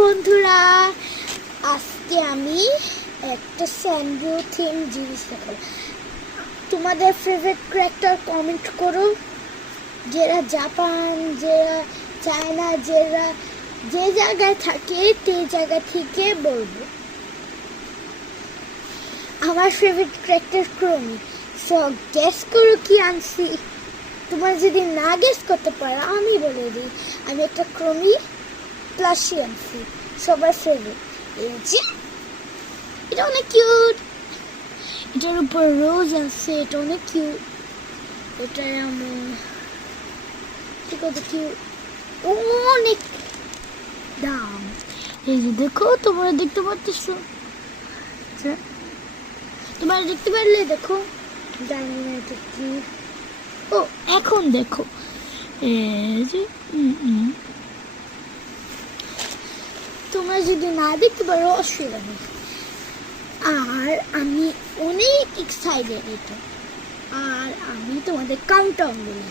বন্ধুরা, আজকে আমি একটা স্যান্ডো থিম জিনিস দেখাবো। তোমাদের ফেভারিট ক্যারেক্টার কমেন্ট করো। যারা জাপান, যারা চায়না, যারা যে জায়গায় থাকে সেই জায়গা থেকে বলবো। আমার ফেভারিট ক্যারেক্টার ক্রমি। সো গেস করো কি আনছি। তোমার যদি না গেস করতে পারো আমি বলে দিই, আমি একটা ক্রমি প্লাসি আনছি, সবার ফেভারিট। এই যে এটা অনেক কিউট, এটার উপর রোজ আছে, এটা অনেক কিউট। এটা আমার ঠিক আছে, কিউট, অনেক দাম। এই যে দেখো, তোমরা দেখতে পাচ্ছ, তোমরা দেখতে পারলে দেখো, জানি না এটা কি। ও এখন দেখো, এই যে তোমরা যদি না দেখতে পারো অসুবিধা নেই। আর আমি অনেক এক্সাইটেড এটা। আর আমি তোমাদের কাউন্টডাউন বলি,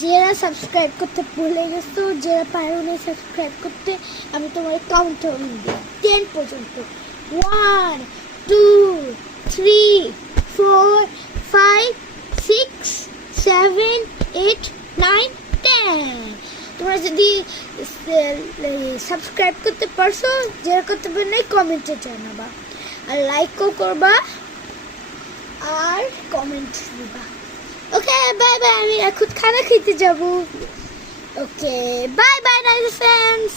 যারা সাবস্ক্রাইব করতে ভুলে গেছো, যারা পারো না সাবস্ক্রাইব করতে, আমি তোমার কাউন্টডাউন দিই 10 পর্যন্ত। 1 2 3 4 5 6 7 8 9 10। তোমরা যদি সাবস্ক্রাইব করতে পারছো, যারা করতে পারো না কমেন্টে জানাবা, আর লাইকও করবা আর কমেন্ট দিবা। ওকে বাই বাই, আমি এখন খানা খেতে যাব। Okay bye bye nice friends.